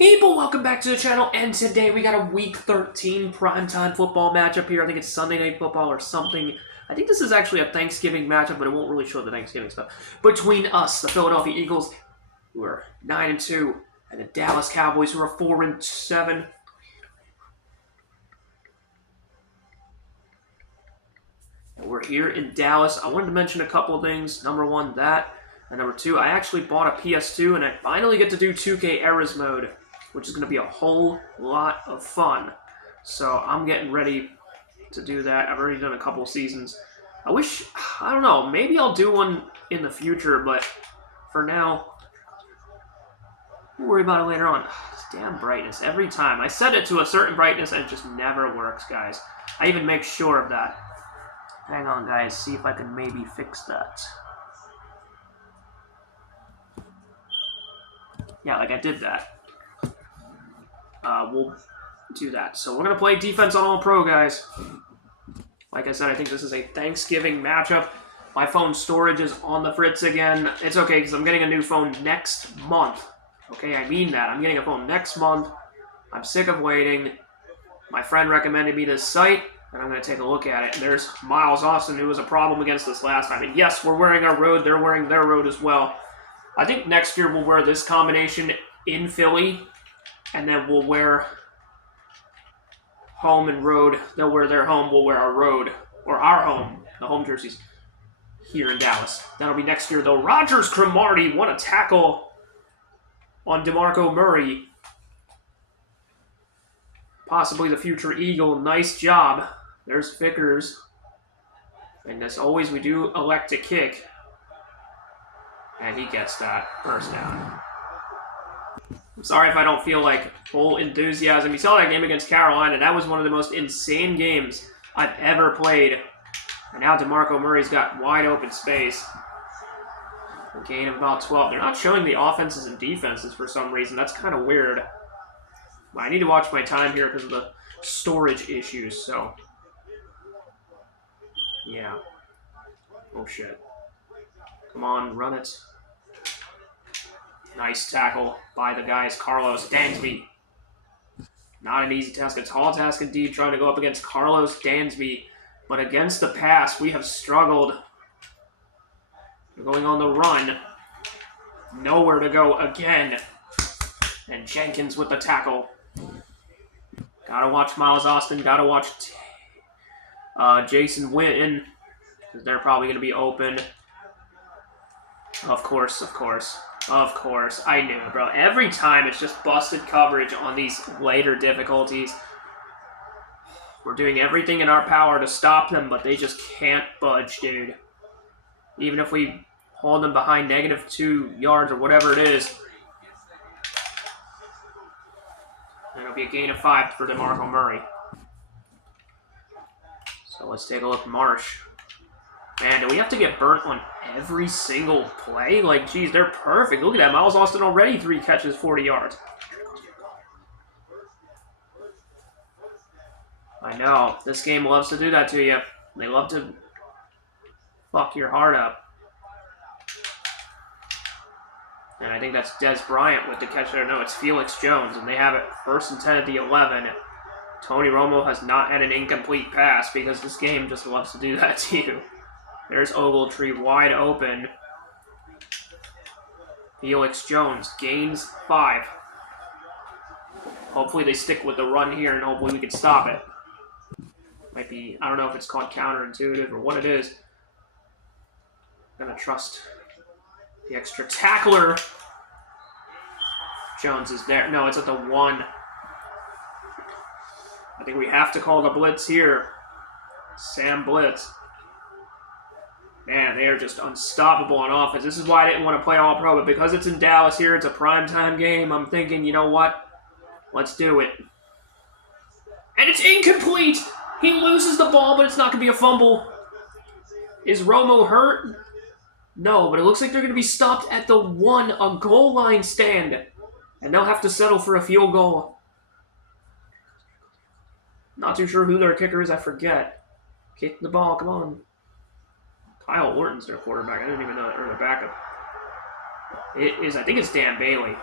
People, welcome back to the channel, and today we got a Week 13 primetime football matchup here. I think it's Sunday Night Football or something. I think this is actually a Thanksgiving matchup, but it won't really show the Thanksgiving stuff. Between us, the Philadelphia Eagles, who are 9-2, and the Dallas Cowboys, who are 4-7. And we're here in Dallas. I wanted to mention a couple of things. Number one, that. And number two, I actually bought a PS2, and I finally get to do 2K Eras mode, which is going to be a whole lot of fun. So I'm getting ready to do that. I've already done a couple of seasons. I don't know, maybe I'll do one in the future, but for now, we'll worry about it later on. This damn brightness, every time. I set it to a certain brightness and it just never works, guys. I even make sure of that. Hang on, guys, see if I can maybe fix that. Yeah, like I did that. We'll do that. So we're going to play defense on All-Pro, guys. Like I said, I think this is a Thanksgiving matchup. My phone storage is on the fritz again. It's okay, because I'm getting a new phone next month. Okay, I mean that. I'm getting a phone next month. I'm sick of waiting. My friend recommended me this site, and I'm going to take a look at it. And there's Miles Austin, who was a problem against us last time. And yes, we're wearing our road. They're wearing their road as well. I think next year we'll wear this combination in Philly, and then we'll wear home and road. They'll wear their home, we'll wear our road, or our home, the home jerseys, here in Dallas. That'll be next year, though. Rogers Cromartie won a tackle on DeMarco Murray. Possibly the future Eagle. Nice job. There's Vickers. And as always, we do elect to kick. And he gets that first down. I'm sorry if I don't feel like full enthusiasm. You saw that game against Carolina. That was one of the most insane games I've ever played. And now DeMarco Murray's got wide open space. A gain of about 12. They're not showing the offenses and defenses for some reason. That's kind of weird. I need to watch my time here because of the storage issues, so. Yeah. Oh, shit. Come on, run it. Nice tackle by the guys. Carlos Dansby. Not an easy task. A tall task indeed trying to go up against Carlos Dansby. But against the pass, we have struggled. We're going on the run. Nowhere to go again. And Jenkins with the tackle. Gotta watch Miles Austin. Gotta watch Jason Witten, because they're probably going to be open. Of course, of course. Of course. I knew it, bro. Every time it's just busted coverage on these later difficulties. We're doing everything in our power to stop them, but they just can't budge, dude. Even if we hold them behind -2 yards or whatever it is. And it'll be a gain of 5 for DeMarco Murray. So let's take a look. Marsh. Man, do we have to get burnt on every single play? Like, geez, they're perfect. Look at that. Miles Austin already 3 catches, 40 yards. I know. This game loves to do that to you. They love to fuck your heart up. And I think that's Des Bryant with the catch there. No, it's Felix Jones, and they have it 1st and 10 at the 11. Tony Romo has not had an incomplete pass because this game just loves to do that to you. There's Ogletree wide open. Felix Jones gains 5. Hopefully they stick with the run here, and hopefully we can stop it. Might be, I don't know if it's called counterintuitive or what it is. I'm gonna trust the extra tackler. Jones is there. No, it's at the 1. I think we have to call the blitz here. Sam Blitz. Man, they are just unstoppable on offense. This is why I didn't want to play All-Pro, but because it's in Dallas here, it's a primetime game, I'm thinking, you know what? Let's do it. And it's incomplete! He loses the ball, but it's not going to be a fumble. Is Romo hurt? No, but it looks like they're going to be stopped at the 1, a goal line stand. And they'll have to settle for a field goal. Not too sure who their kicker is, I forget. Kick the ball, come on. Kyle Orton's their quarterback. I didn't even know that, or their backup. It is, I think it's Dan Bailey.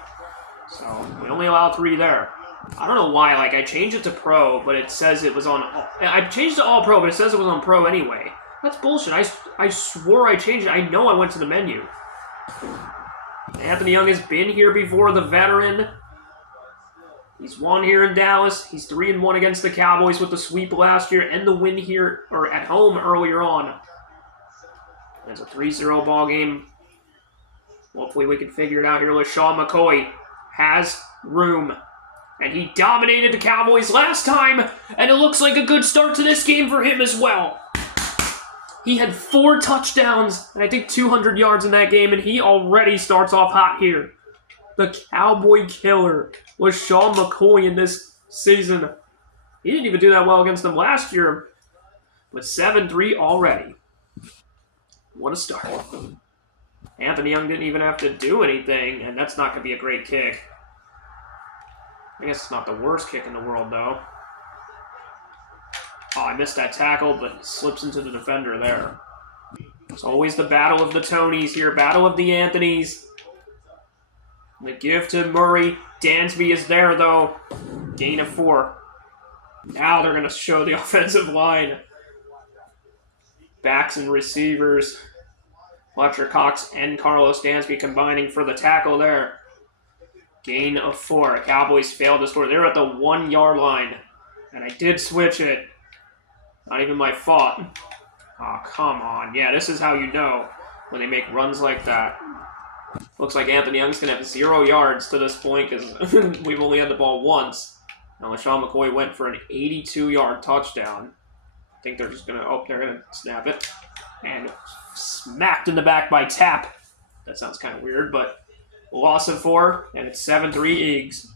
So we only allow 3 there. I don't know why. Like, I changed it to pro, but it says it was on... I changed it to all pro, but it says it was on pro anyway. That's bullshit. I swore I changed it. I know I went to the menu. Anthony Young has been here before, the veteran. He's won here in Dallas. He's 3-1 against the Cowboys with the sweep last year and the win here, or at home earlier on. It's a 3-0 ball game. Hopefully we can figure it out here. LaShawn McCoy has room. And he dominated the Cowboys last time, and it looks like a good start to this game for him as well. He had 4 touchdowns, and I think 200 yards in that game, and he already starts off hot here. The Cowboy killer, LaShawn McCoy in this season. He didn't even do that well against them last year, but 7-3 already. What a start. Anthony Young didn't even have to do anything, and that's not going to be a great kick. I guess it's not the worst kick in the world, though. Oh, I missed that tackle, but slips into the defender there. It's always the battle of the Tonys here, battle of the Anthonys. The give to Murray. Dansby is there, though. Gain of 4. Now they're going to show the offensive line. Backs and receivers. Fletcher Cox and Carlos Dansby combining for the tackle there. Gain of 4. Cowboys failed to score. They're at the 1-yard line. And I did switch it. Not even my fault. Oh, come on. Yeah, this is how you know when they make runs like that. Looks like Anthony Young's going to have 0 yards to this point because we've only had the ball once. Now, LaShawn McCoy went for an 82-yard touchdown. I think they're just going to... Oh, they're going to snap it. And smacked in the back by Tapp. That sounds kind of weird, but... Loss of 4, and it's 7-3 Eagles.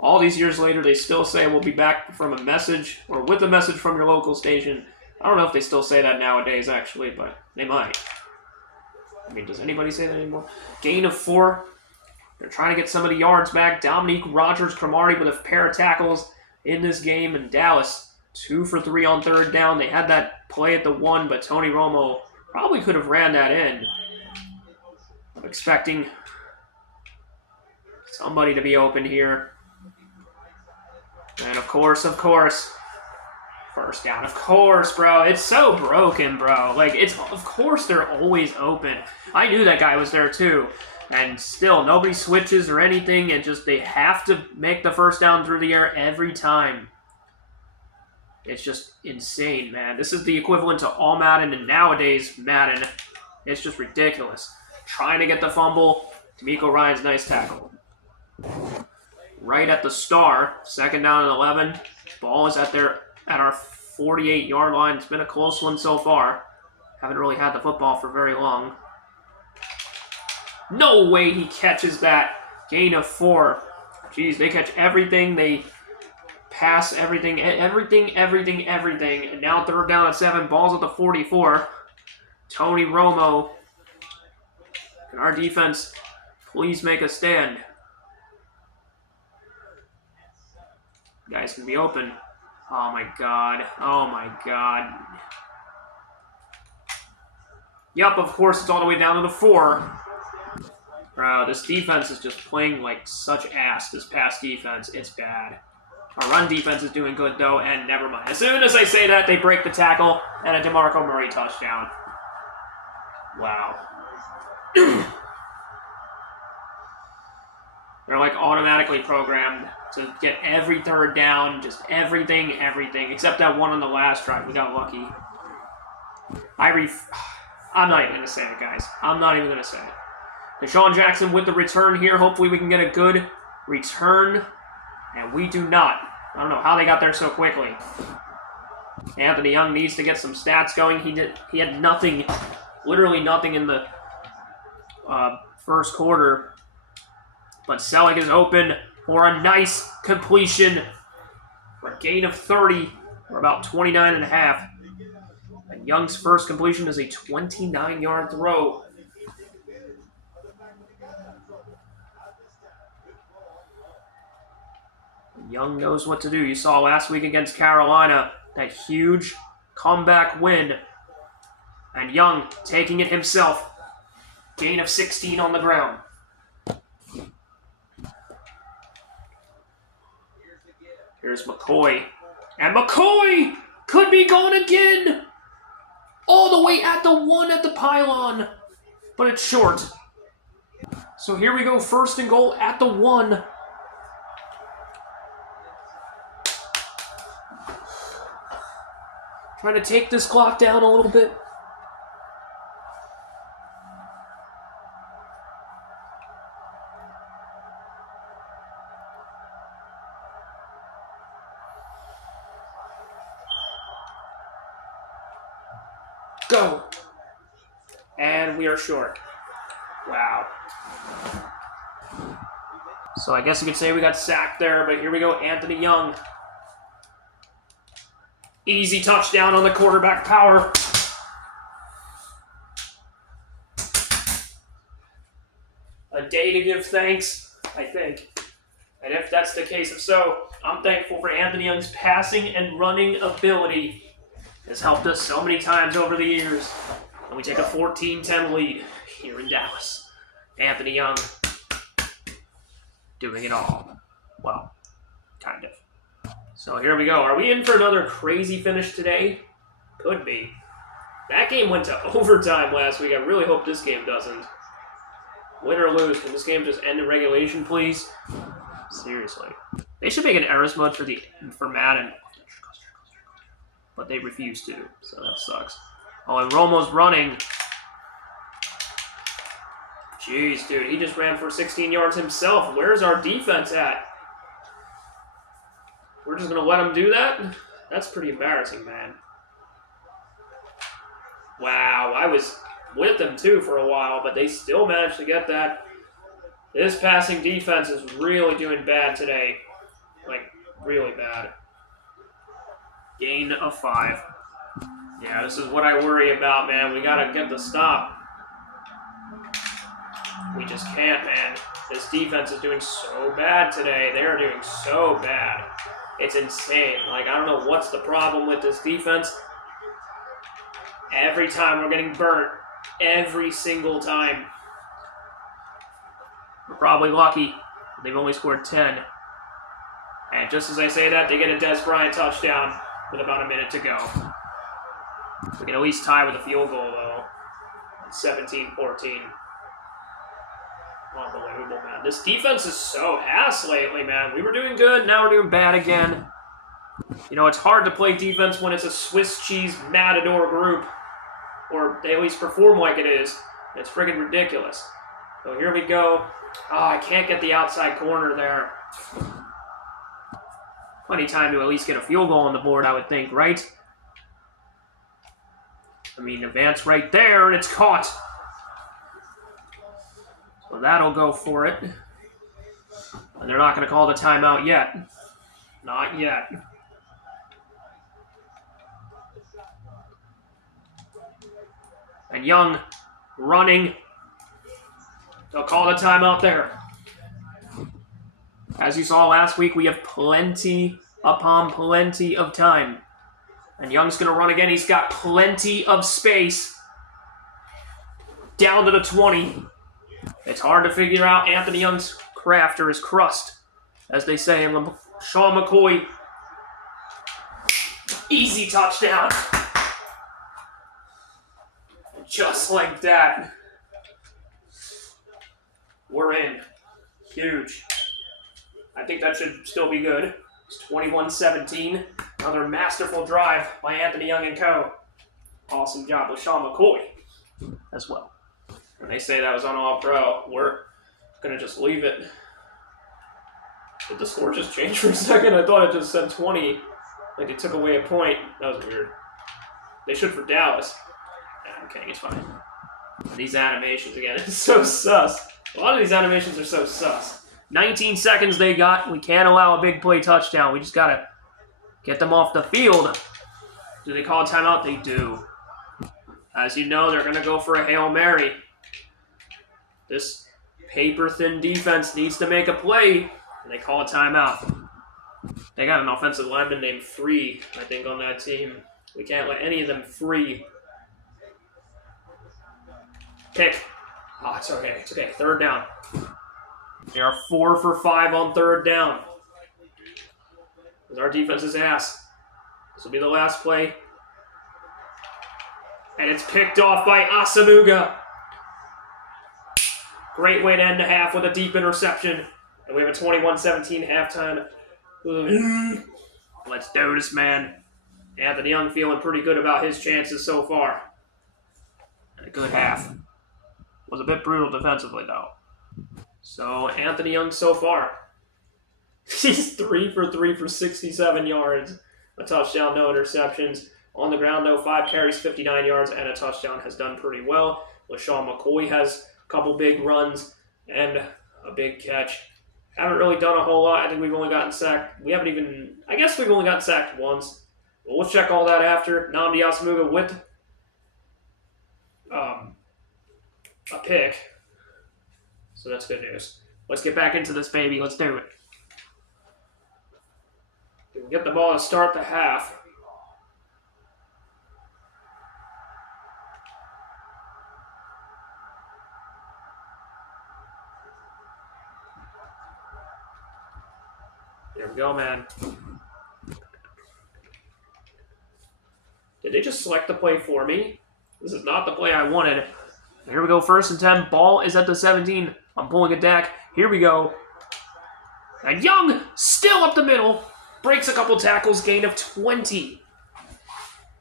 All these years later, they still say we'll be back from a message, or with a message from your local station. I don't know if they still say that nowadays, actually, but they might. I mean, does anybody say that anymore? Gain of 4. They're trying to get some of the yards back. Dominique Rodgers-Cromartie with a pair of tackles in this game, and Dallas 2 for 3 on 3rd down. They had that play at the 1, but Tony Romo probably could have ran that in. I'm expecting... somebody to be open here. And of course, first down. Of course, bro. It's so broken, bro. Like, it's, of course they're always open. I knew that guy was there too. And still, nobody switches or anything, and just they have to make the first down through the air every time. It's just insane, man. This is the equivalent to all Madden, and nowadays, Madden, it's just ridiculous. Trying to get the fumble. D'Amico Ryan's nice tackle. Right at the star, 2nd down and 11. Ball is at our 48-yard line. It's been a close one so far. Haven't really had the football for very long. No way he catches that. Gain of 4. Jeez, they catch everything. They pass everything. And now 3rd down and 7. Ball's at the 44. Tony Romo. Can our defense please make a stand? Guys can be open. Oh my god. Oh my god. Yup, of course it's all the way down to the 4. Bro, this defense is just playing like such ass, this pass defense. It's bad. Our run defense is doing good though, and never mind. As soon as I say that, they break the tackle, and a DeMarco Murray touchdown. Wow. They're like automatically programmed to get every 3rd down, just everything, except that one on the last drive. We got lucky. I'm not even going to say it, guys. I'm not even going to say it. Deshaun Jackson with the return here. Hopefully we can get a good return, and we do not. I don't know how they got there so quickly. Anthony Young needs to get some stats going. He had nothing, literally nothing in the first quarter. But Selleck is open for a nice completion for a gain of 30, or about 29.5. And Young's first completion is a 29-yard throw. Young knows what to do. You saw last week against Carolina, that huge comeback win. And Young taking it himself. Gain of 16 on the ground. Here's McCoy. And McCoy could be gone again! All the way at the 1 at the pylon. But it's short. So here we go, 1st and goal at the 1. Trying to take this clock down a little bit. Go. And we are short. Wow. So I guess you could say we got sacked there, but here we go, Anthony Young. Easy touchdown on the quarterback power. A day to give thanks, I think. And if that's the case, if so, I'm thankful for Anthony Young's passing and running ability. Has helped us so many times over the years. And we take a 14-10 lead here in Dallas. Anthony Young doing it all. Well, kind of. So here we go. Are we in for another crazy finish today? Could be. That game went to overtime last week. I really hope this game doesn't. Win or lose, can this game just end in regulation, please? Seriously. They should make an errors mode for Madden. But they refuse to, so that sucks. Oh, and Romo's running. Jeez, dude, he just ran for 16 yards himself. Where's our defense at? We're just going to let him do that? That's pretty embarrassing, man. Wow, I was with them, too, for a while, but they still managed to get that. This passing defense is really doing bad today. Like, really bad. Gain of 5. Yeah, this is what I worry about, man. We gotta get the stop. We just can't, man. This defense is doing so bad today. They're doing so bad. It's insane. Like, I don't know what's the problem with this defense. Every time we're getting burnt. Every single time. We're probably lucky. They've only scored 10. And just as I say that, they get a Des Bryant touchdown with about a minute to go. We can at least tie with a field goal, though. 17-14. Unbelievable, man. This defense is so ass lately, man. We were doing good, now we're doing bad again. You know, it's hard to play defense when it's a Swiss cheese matador group. Or they at least perform like it is. It's friggin' ridiculous. So here we go. Oh, I can't get the outside corner there. Plenty of time to at least get a field goal on the board, I would think, right? I mean, advance right there, and it's caught. So that'll go for it. And they're not going to call the timeout yet. Not yet. And Young running. They'll call the timeout there. As you saw last week, we have plenty upon plenty of time. And Young's going to run again. He's got plenty of space. Down to the 20. It's hard to figure out Anthony Young's craft or his crust, as they say in Sean McCoy. Easy touchdown. Just like that. We're in. Huge. I think that should still be good. It's 21-17. Another masterful drive by Anthony Young and co. Awesome job with Sean McCoy as well. And they say that was on All-Pro. We're going to just leave it. Did the score just change for a second? I thought it just said 20. Like it took away a point. That was weird. They should for Dallas. Yeah, okay, it's fine. These animations again, it's so sus. A lot of these animations are so sus. 19 seconds they got. We can't allow a big play touchdown. We just got to get them off the field. Do they call a timeout? They do. As you know, they're going to go for a Hail Mary. This paper-thin defense needs to make a play, and they call a timeout. They got an offensive lineman named Free, I think, on that team. We can't let any of them free. Pick. Oh, it's okay. It's okay. 3rd down. They are 4 for 5 on 3rd down. Because our defense is ass. This will be the last play. And it's picked off by Asamuga. Great way to end the half with a deep interception. And we have a 21-17 halftime. Let's do this, man. Anthony Young feeling pretty good about his chances so far. And a good half. Was a bit brutal defensively, though. So, Anthony Young so far. He's 3 for 3 for 67 yards. A touchdown, no interceptions. On the ground, though, 5 carries, 59 yards, and a touchdown has done pretty well. LaShawn McCoy has a couple big runs and a big catch. Haven't really done a whole lot. I think we've only gotten sacked. I guess we've only gotten sacked once. But we'll check all that after. Nnamdi Asomugha with a pick. So that's good news. Let's get back into this, baby. Let's do it. We can get the ball to start the half. There we go, man. Did they just select the play for me? This is not the play I wanted. Here we go, 1st and 10. Ball is at the 17. I'm pulling a deck. Here we go. And Young, still up the middle. Breaks a couple tackles, gain of 20.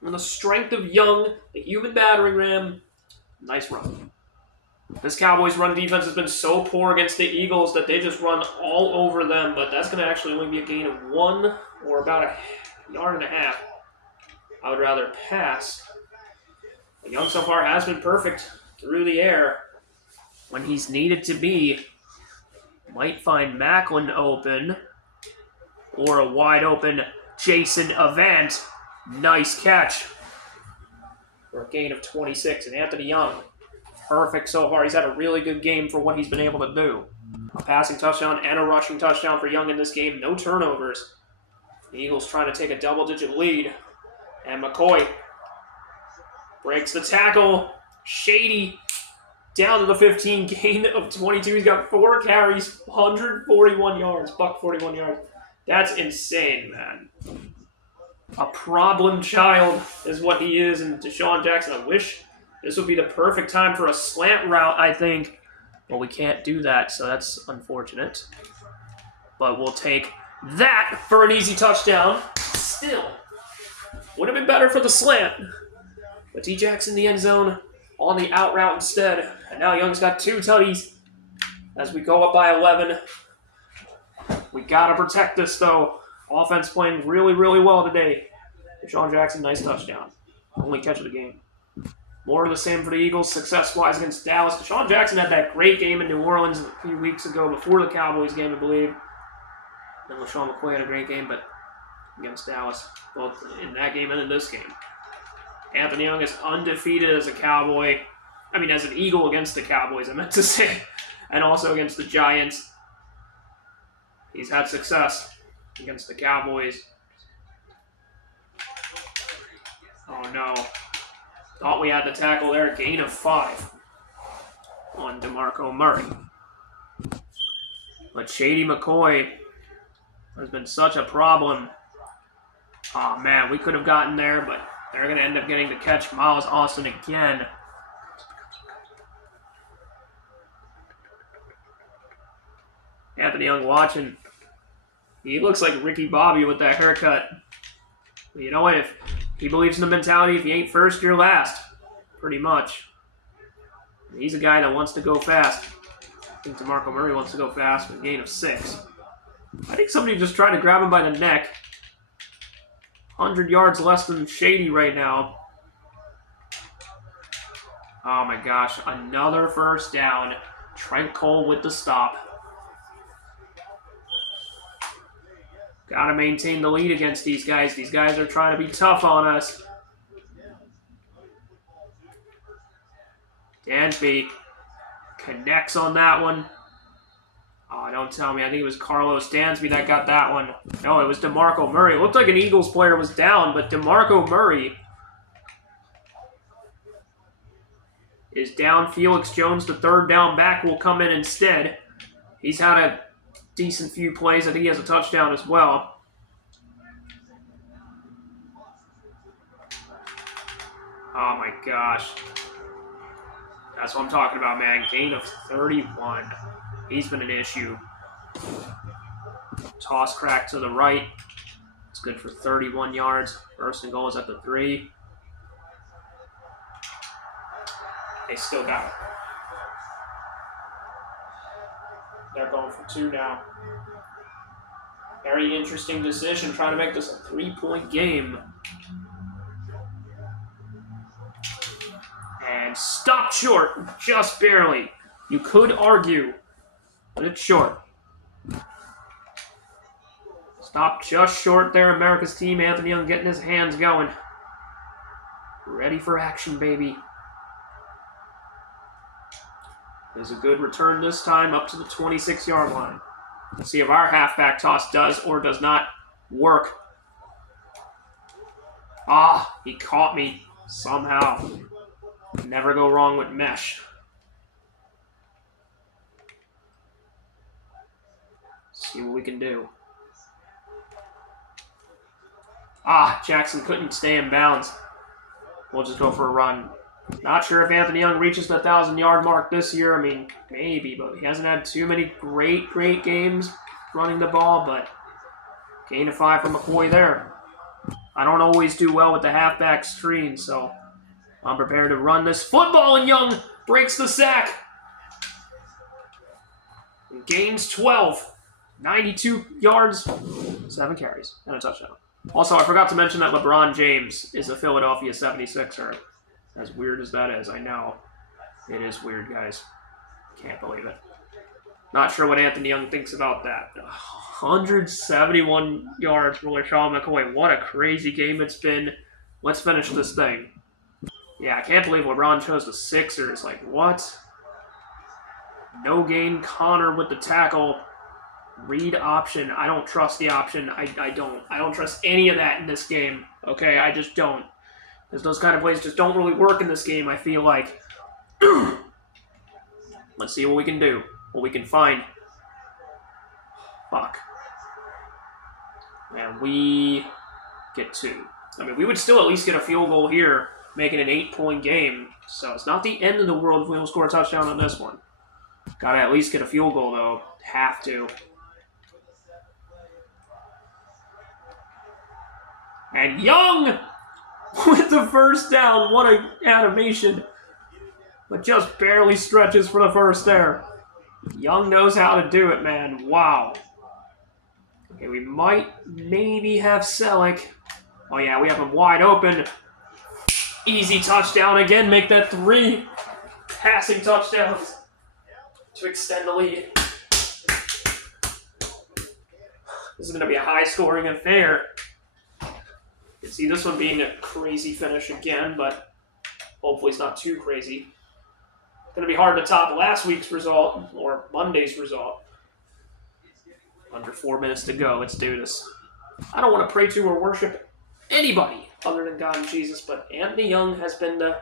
On the strength of Young, the human battering ram. Nice run. This Cowboys run defense has been so poor against the Eagles that they just run all over them, but that's going to actually only be a gain of 1 or about a yard and a half. I would rather pass. But Young so far has been perfect through the air when he's needed to be. Might find Macklin open or a wide open Jason Avant. Nice catch for a gain of 26. And Anthony Young, perfect so far. He's had a really good game for what he's been able to do. A passing touchdown and a rushing touchdown for Young in this game. No turnovers. The Eagles trying to take a double-digit lead. And McCoy breaks the tackle. Shady down to the 15, gain of 22. He's got 4 carries, 141 yards, buck 41 yards. That's insane, man. A problem child is what he is, and Deshaun Jackson, I wish this would be the perfect time for a slant route, I think. But we can't do that, so that's unfortunate. But we'll take that for an easy touchdown. Still, would have been better for the slant. But D-Jack's in the end zone on the out route instead. And now Young's got 2 tutties as we go up by 11. We got to protect this, though. Offense playing really, really well today. Deshaun Jackson, nice touchdown. Only catch of the game. More of the same for the Eagles, success-wise against Dallas. Deshaun Jackson had that great game in New Orleans a few weeks ago before the Cowboys game, I believe. And LaShawn McCoy had a great game, but against Dallas, both in that game and in this game. Anthony Young is undefeated as a Cowboy. I mean, as an Eagle against the Cowboys, I meant to say. And also against the Giants. He's had success against the Cowboys. Oh, no. Thought we had the tackle there. Gain of 5 on DeMarco Murray. But Shady McCoy has been such a problem. Oh, man, we could have gotten there, but they're going to end up getting to catch Miles Austin again. Anthony Young watching. He looks like Ricky Bobby with that haircut. But you know what? If he believes in the mentality, if he ain't first, you're last. Pretty much. He's a guy that wants to go fast. I think DeMarco Murray wants to go fast with a gain of 6. I think somebody just tried to grab him by the neck. 100 yards less than Shady right now. Oh my gosh, another first down. Trent Cole with the stop. Gotta maintain the lead against these guys. These guys are trying to be tough on us. Dansby connects on that one. Oh, don't tell me. I think it was Carlos Dansby that got that one. No, it was DeMarco Murray. It looked like an Eagles player was down, but DeMarco Murray is down. Felix Jones, the third down back, will come in instead. He's had a decent few plays. I think he has a touchdown as well. Oh my gosh. That's what I'm talking about, man. Gain of 31. He's been an issue. Toss crack to the right. It's good for 31 yards. First and goal is at the 3. They still got it. They're going for 2 now. Very interesting decision, trying to make this a 3-point game. And stopped short, just barely. You could argue, but it's short. Stopped just short there. America's team, Anthony Young getting his hands going. Ready for action, baby. There's a good return this time up to the 26-yard line. Let's see if our halfback toss does or does not work. Ah, he caught me somehow. Never go wrong with mesh. See what we can do. Ah, Jackson couldn't stay in bounds. We'll just go for a run. Not sure if Anthony Young reaches the 1,000-yard mark this year. I mean, maybe, but he hasn't had too many great games running the ball, but gain of 5 from McCoy there. I don't always do well with the halfback screen, so I'm prepared to run this football, and Young breaks the sack. And gains 12. 92 yards, 7 carries, and a touchdown. Also, I forgot to mention that LeBron James is a Philadelphia 76er. As weird as that is, I know. It is weird, guys. Can't believe it. Not sure what Anthony Young thinks about that. 171 yards for LaShawn McCoy. What a crazy game it's been. Let's finish this thing. Yeah, I can't believe LeBron chose the Sixers. Like, what? No gain. Connor with the tackle. Read option. I don't trust the option. I don't trust any of that in this game. Okay, I just don't. Because those kind of plays just don't really work in this game, I feel like. Let's see what we can do. What we can find. Fuck. And we get 2. I mean, we would still at least get a field goal here, making an 8-point game. So it's not the end of the world if we don't score a touchdown on this one. Gotta at least get a field goal, though. Have to. And Young with the first down. What an animation. But just barely stretches for the first there. Young knows how to do it, man. Wow. Okay, we might maybe have Selleck. Oh, yeah, we have him wide open. Easy touchdown again. Make that 3 passing touchdowns to extend the lead. This is going to be a high-scoring affair. You can see this one being a crazy finish again, but hopefully it's not too crazy. It's going to be hard to top last week's result, or Monday's result. Under 4 minutes to go. Let's do this. I don't want to pray to or worship anybody other than God and Jesus, but Anthony Young has been the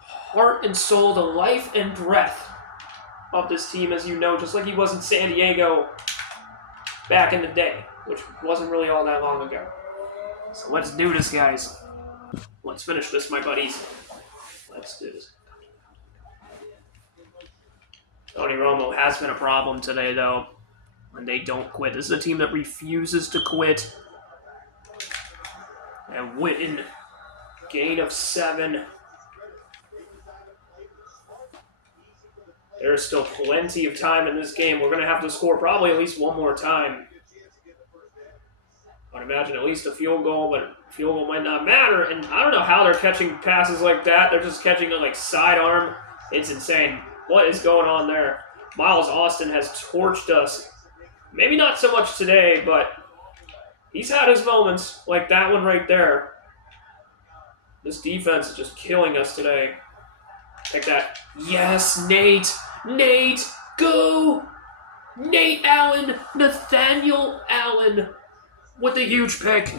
heart and soul, the life and breath of this team, as you know, just like he was in San Diego back in the day, which wasn't really all that long ago. So let's do this, guys. Let's finish this, my buddies. Let's do this. Tony Romo has been a problem today, though, and they don't quit. This is a team that refuses to quit. And Witten, gain of 7. There's still plenty of time in this game. We're going to have to score probably at least one more time. I'd imagine at least a field goal, but a field goal might not matter. And I don't know how they're catching passes like that. They're just catching it like sidearm. It's insane. What is going on there? Miles Austin has torched us. Maybe not so much today, but he's had his moments, like that one right there. This defense is just killing us today. Take that. Yes, Nate. Nate, go! Nate Allen, Nathaniel Allen with a huge pick.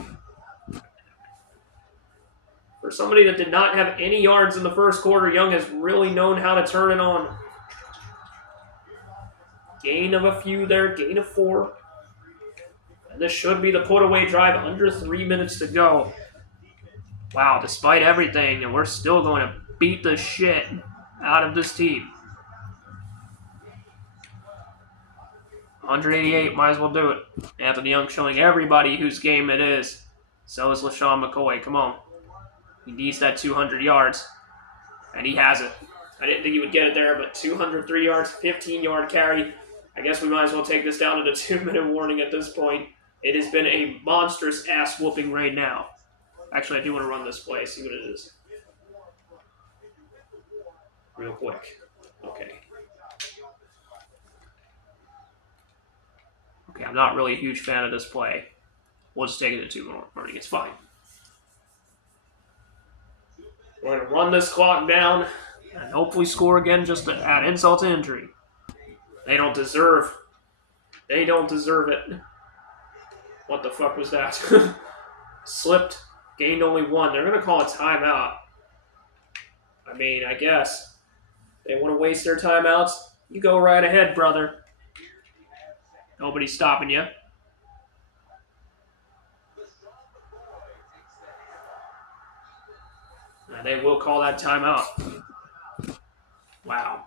For somebody that did not have any yards in the first quarter, Young has really known how to turn it on. Gain of a few there, gain of 4. And this should be the put-away drive, under 3 minutes to go. Wow, despite everything, and we're still going to beat the shit out of this team. 188, might as well do it. Anthony Young showing everybody whose game it is. So is LaShawn McCoy. Come on. He needs that 200 yards. And he has it. I didn't think he would get it there, but 203 yards, 15-yard carry. I guess we might as well take this down to the 2-minute warning at this point. It has been a monstrous ass whooping right now. Actually, I do want to run this play, see what it is. Real quick. Okay. Okay, I'm not really a huge fan of this play. We'll just take it to 2-minute warning. It's fine. We're going to run this clock down and hopefully score again just to add insult to injury. They don't deserve it. What the fuck was that? Slipped, gained only 1. They're going to call a timeout. I mean, I guess. They want to waste their timeouts? You go right ahead, brother. Nobody's stopping you. And they will call that timeout. Wow.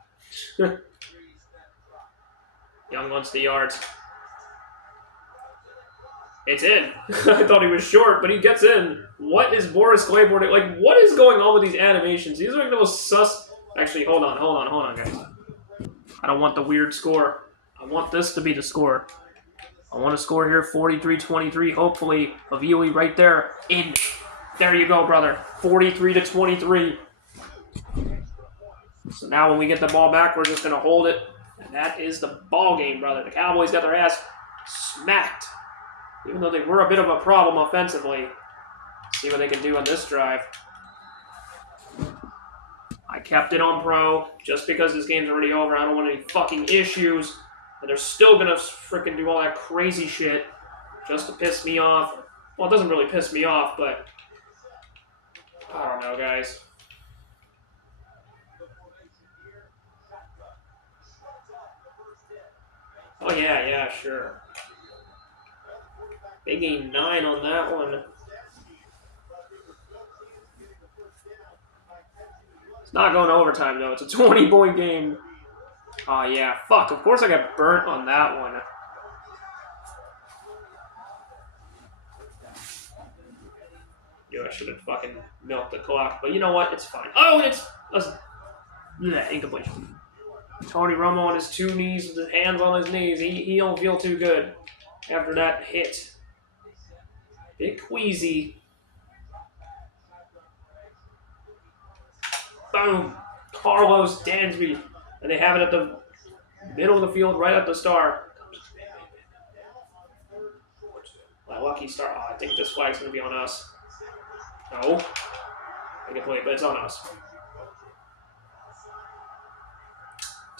Young wants the yards. It's in. I thought he was short, but he gets in. What is Boris Claiborne? Like, what is going on with these animations? These are like the most sus... Actually, hold on, guys. I don't want the weird score. I want this to be the score. I want to score here 43-23. Hopefully, Avili right there. In. There you go, brother. 43-23. So now when we get the ball back, we're just going to hold it. And that is the ball game, brother. The Cowboys got their ass smacked. Even though they were a bit of a problem offensively. See what they can do on this drive. I kept it on pro just because this game's already over. I don't want any fucking issues. But they're still going to freaking do all that crazy shit just to piss me off. Well, it doesn't really piss me off, but I don't know, guys. Oh, yeah, sure. They gained 9 on that one. It's not going to overtime, though. It's a 20-point game. Oh, yeah. Fuck. Of course I got burnt on that one. I should have fucking milked the clock. But you know what? It's fine. Oh, it's... incompletion. Tony Romo on his 2 knees with his hands on his knees. He don't feel too good after that hit. Bit queasy. Boom. Carlos Dansby. And they have it at the middle of the field, right at the star. My lucky star. Oh, I think this flag's going to be on us. No. I can play it, but it's on us.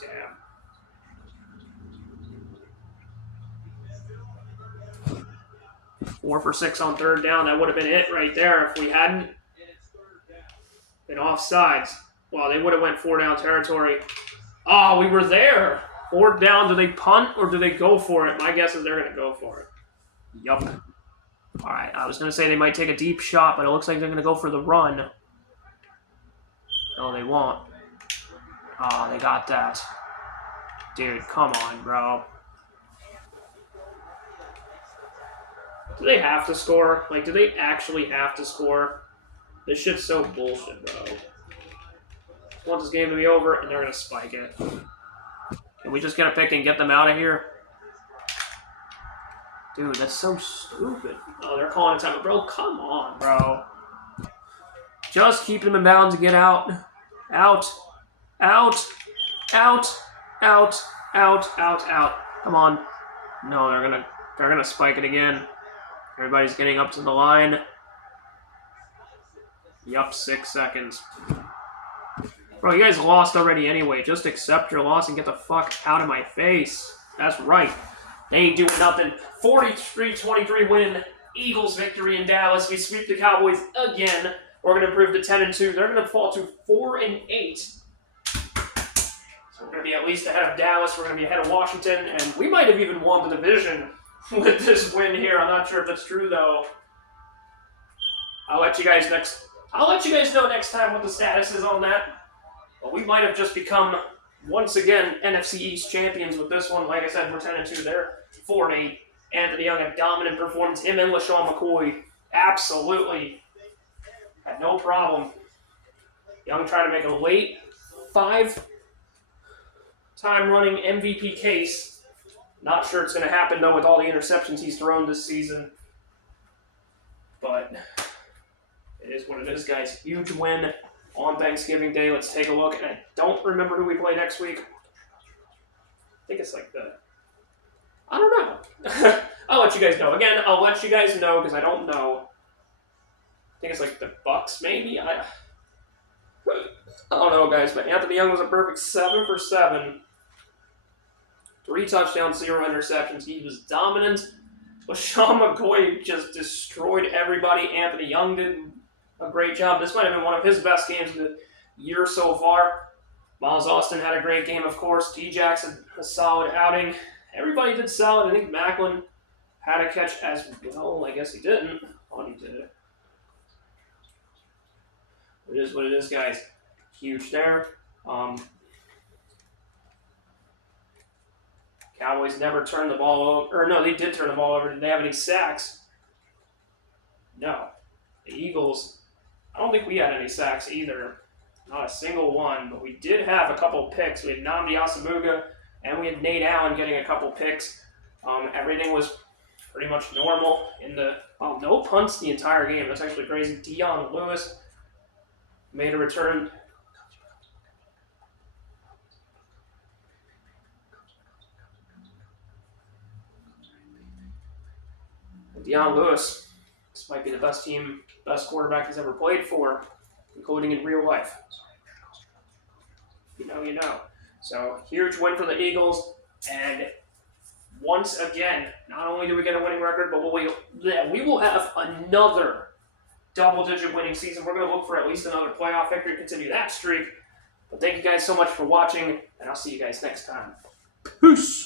Damn. Four for 6 on 3rd down. That would have been it right there if we hadn't been offsides. Well, they would have went 4 down territory. Oh, we were there. 4th down. Do they punt or do they go for it? My guess is they're going to go for it. Yup. All right. I was going to say they might take a deep shot, but it looks like they're going to go for the run. No, they won't. Oh, they got that. Dude, come on, bro. Do they have to score? Like, do they actually have to score? This shit's so bullshit, bro. I want this game to be over, and they're going to spike it. Can we just get a pick and get them out of here? Dude, that's so stupid. Oh, they're calling a timeout. Bro, come on, bro. Just keep them in bounds and get out. Out. Out. Out. Out. Out. Out. Out. Come on. No, they're gonna spike it again. Everybody's getting up to the line. Yup, 6 seconds. Bro, you guys lost already anyway. Just accept your loss and get the fuck out of my face. That's right. They ain't doing nothing. 43-23 win. Eagles victory in Dallas. We sweep the Cowboys again. We're going to improve to 10-2. They're going to fall to 4-8. So we're going to be at least ahead of Dallas. We're going to be ahead of Washington. And we might have even won the division with this win here. I'm not sure if that's true, though. I'll let you guys I'll let you guys know next time what the status is on that. But we might have just become, once again, NFC East champions with this one. Like I said, we're 10-2. They're 4-8. Anthony Young, a dominant performance. Him and LaShawn McCoy, absolutely had no problem. Young tried to make a late 5-time running MVP case. Not sure it's going to happen, though, with all the interceptions he's thrown this season. But it is what it is, guys. Huge win on Thanksgiving Day. Let's take a look. And I don't remember who we play next week. I think it's like I don't know. I'll let you guys know. Again, I'll let you guys know because I don't know. I think it's like the Bucks, maybe? I don't know, guys. But Anthony Young was a perfect 7 for 7. 3 touchdowns, 0 interceptions. He was dominant. LaShawn McCoy just destroyed everybody. Anthony Young did a great job. This might have been one of his best games of the year so far. Miles Austin had a great game, of course. D. Jackson, a solid outing. Everybody did solid. I think Macklin had a catch as well. I guess he didn't. Oh, he did. It is what it is, guys. Huge there. Cowboys never turned the ball over. Or no, they did turn the ball over. Did they have any sacks? No. The Eagles, I don't think we had any sacks either. Not a single one. But we did have a couple picks. We had Nnamdi Asomugha and we had Nate Allen getting a couple picks. Everything was pretty much normal in the... no punts the entire game. That's actually crazy. Dion Lewis made a return. Dion Lewis, this might be the best quarterback he's ever played for, including in real life. You know. So, huge win for the Eagles, and once again, not only do we get a winning record, but we will have another double-digit winning season. We're going to look for at least another playoff victory to continue that streak. But thank you guys so much for watching, and I'll see you guys next time. Peace!